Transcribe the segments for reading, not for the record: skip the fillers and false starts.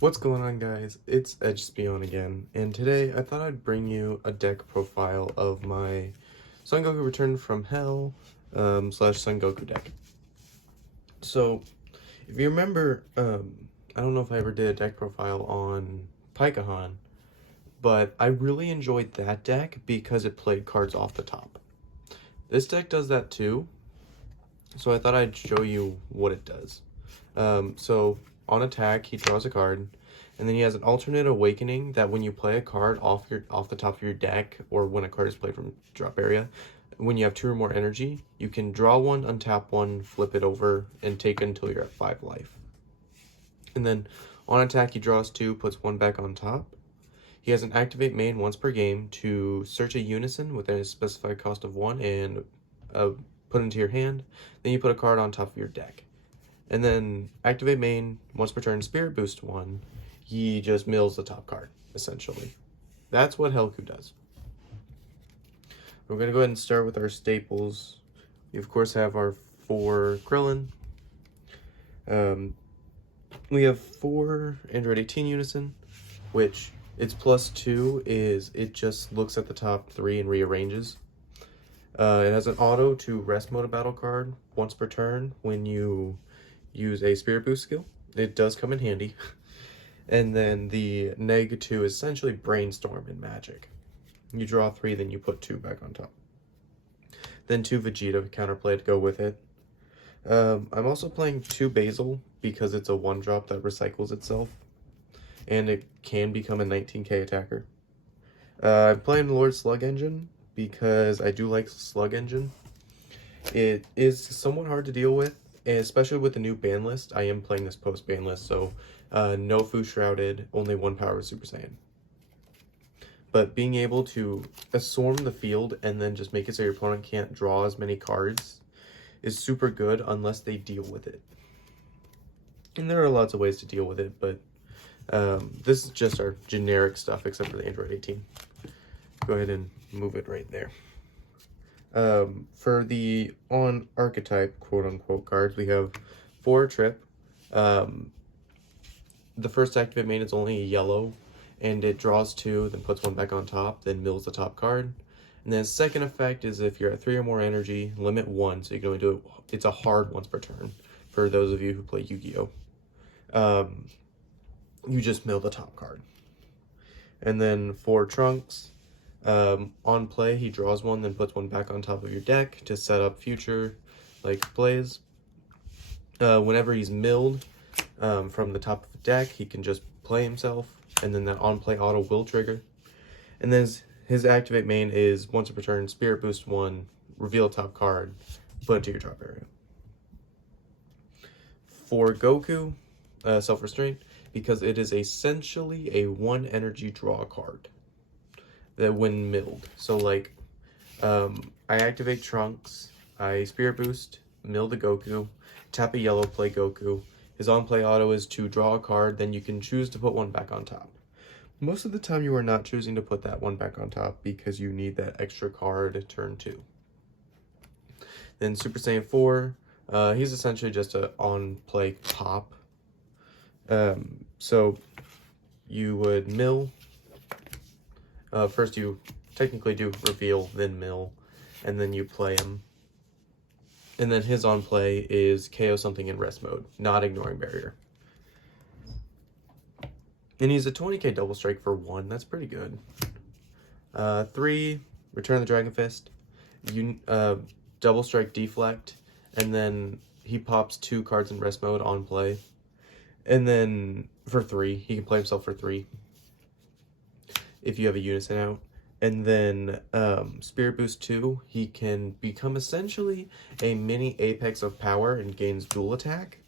What's going on, guys? It's Edge Spion again, and today I thought I'd bring you a deck profile of my Son Goku Return from Hell slash Son Goku deck. So, if you remember, I don't know if I ever did a deck profile on Paikahan, but I really enjoyed that deck because it played cards off the top. This deck does that too, so I thought I'd show you what it does. So on attack, he draws a card, and then he has an alternate awakening that when you play a card off the top of your deck, or when a card is played from drop area, when you have 2 or more energy, you can draw one, untap one, flip it over, and take it until you're at 5 life. And then on attack, he draws 2, puts 1 back on top. He has an activate main once per game to search a unison with a specified cost of 1 and put into your hand. Then you put a card on top of your deck. And then activate main once per turn, spirit boost 1. He just mills the top card, essentially. That's what Hellku does. We're going to go ahead and start with our staples. We, of course, have our 4 Krillin. We have 4 Android 18 Unison, which its +2 is it just looks at the top 3 and rearranges. It has an auto to rest mode a battle card once per turn when you use a spirit boost skill. It does come in handy. And then the -2 is essentially brainstorm in Magic. You draw 3, then you put 2 back on top. Then 2 Vegeta counterplay to go with it. I'm also playing 2 Basil because it's a 1-drop that recycles itself, and it can become a 19k attacker. I'm playing Lord Slug Engine because I do like Slug Engine. It is somewhat hard to deal with, and especially with the new ban list. I am playing this post ban list, so no Fu Shrouded, only 1 power Super Saiyan. But being able to swarm the field and then just make it so your opponent can't draw as many cards is super good unless they deal with it. And there are lots of ways to deal with it, but this is just our generic stuff except for the Android 18. Go ahead and move it right there. For the on archetype quote-unquote cards, we have 4 Trip. The first activate main is only a yellow, and it draws 2, then puts 1 back on top, then mills the top card. And then second effect is if you're at 3 or more energy, limit 1, so you can only do it, it's a hard once per turn, for those of you who play Yu-Gi-Oh! You just mill the top card. And then for Trunks, on play, he draws 1, then puts 1 back on top of your deck to set up future, like, plays. Whenever he's milled from the top of the deck, he can just play himself, and then that on-play auto will trigger. And then his activate main is once per turn, Spirit Boost 1, reveal top card, put it to your drop area. For Goku, Self-Restraint, because it is essentially a 1 energy draw card that when milled. So like, I activate Trunks, I Spirit Boost, mill the Goku, tap a yellow, play Goku. His on-play auto is to draw a card, then you can choose to put 1 back on top. Most of the time you are not choosing to put that 1 back on top because you need that extra card turn 2. Then Super Saiyan 4, he's essentially just a on-play pop. So you would mill. First you technically do reveal, then mill, and then you play him. And then his on play is KO something in rest mode, not ignoring barrier. And he's a 20k double strike for 1, that's pretty good. 3, Return the Dragon Fist, double strike deflect, and then he pops 2 cards in rest mode on play. And then for 3, he can play himself for 3 if you have a unison out. And then Spirit Boost 2, he can become essentially a mini Apex of Power and gains dual attack.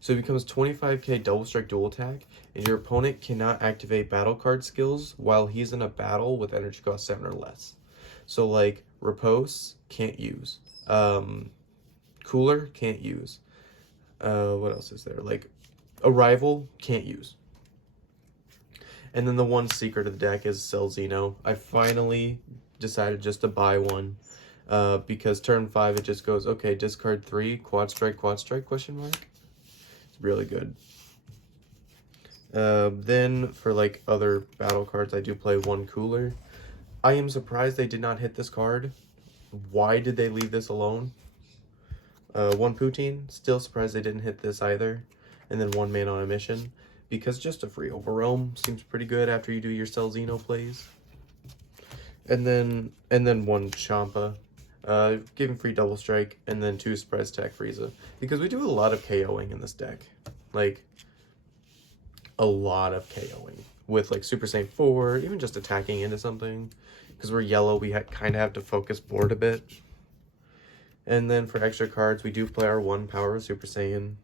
So he becomes 25k double strike dual attack, and your opponent cannot activate battle card skills while he's in a battle with energy cost 7 or less. So like Repose, can't use. Cooler, can't use. What else is there? Like Arrival, can't use. And then the one secret of the deck is Cell Xeno. I finally decided just to buy one because turn 5 it just goes, okay, discard 3, quad strike, question mark. It's really good. Then for like other battle cards, I do play one cooler. I am surprised they did not hit this card. Why did they leave this alone? One Poutine, still surprised they didn't hit this either. And then one Man on a Mission, because just a free Overwhelm seems pretty good after you do your Cell Xeno plays. And then one Champa, giving free Double Strike, and then 2 Surprise Attack Frieza, because we do a lot of KOing in this deck, like a lot of KOing with like Super Saiyan 4, even just attacking into something, because we're yellow, we kind of have to focus board a bit. And then for extra cards, we do play our 1 Power Super Saiyan,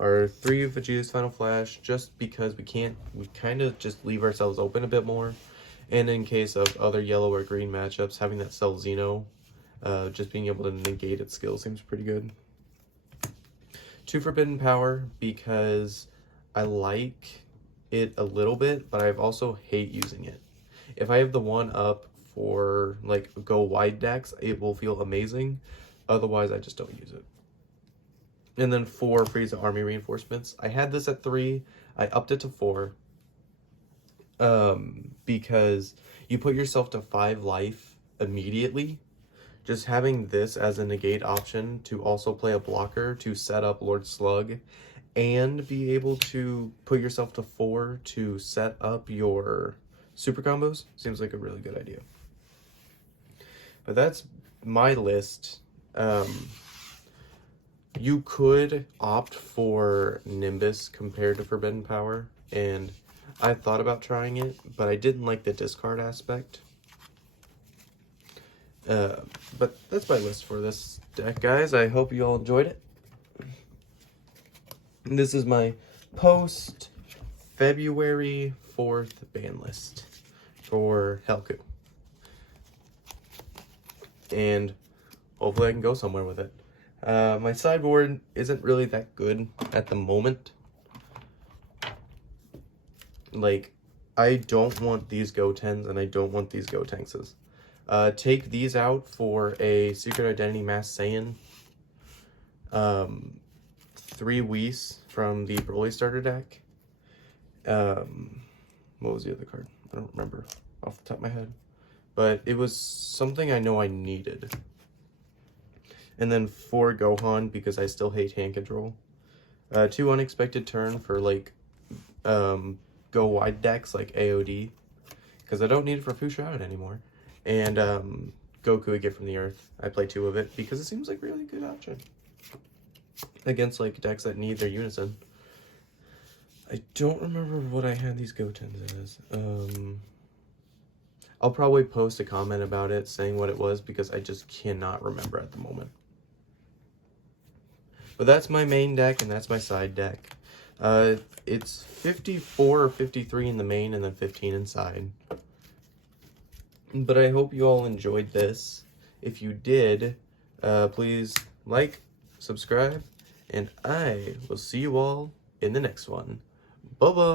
our 3 Vegeta's Final Flash, just because we kind of just leave ourselves open a bit more. And in case of other yellow or green matchups, having that Cell Xeno, just being able to negate its skill seems pretty good. 2 Forbidden Power, because I like it a little bit, but I also hate using it. If I have the 1 up for like go wide decks, it will feel amazing. Otherwise, I just don't use it. And then 4 Frieza Army Reinforcements. I had this at 3. I upped it to 4. Because you put yourself to 5 life immediately. Just having this as a negate option to also play a blocker to set up Lord Slug and be able to put yourself to 4 to set up your super combos seems like a really good idea. But that's my list. You could opt for Nimbus compared to Forbidden Power, and I thought about trying it, but I didn't like the discard aspect. But that's my list for this deck, guys. I hope you all enjoyed it. And this is my post-February 4th ban list for Hellku. And hopefully I can go somewhere with it. My sideboard isn't really that good at the moment. Like, I don't want these Go-Tens and I don't want these Go-Tankses. Take these out for a Secret Identity Mass Saiyan. 3 Whis from the Broly starter deck. What was the other card? I don't remember off the top of my head. But it was something I know I needed. And then 4 Gohan, because I still hate hand control. 2 Unexpected Turn for, like, go wide decks like AOD, because I don't need it for Fushou anymore. And Goku, A Gift from the Earth. I play 2 of it because it seems like a really good option against like decks that need their unison. I don't remember what I had these Go-Tens as. I'll probably post a comment about it saying what it was because I just cannot remember at the moment. But that's my main deck and that's my side deck. It's 54 or 53 in the main and then 15 inside. But I hope you all enjoyed this. If you did, please like, subscribe, and I will see you all in the next one. Bye-bye.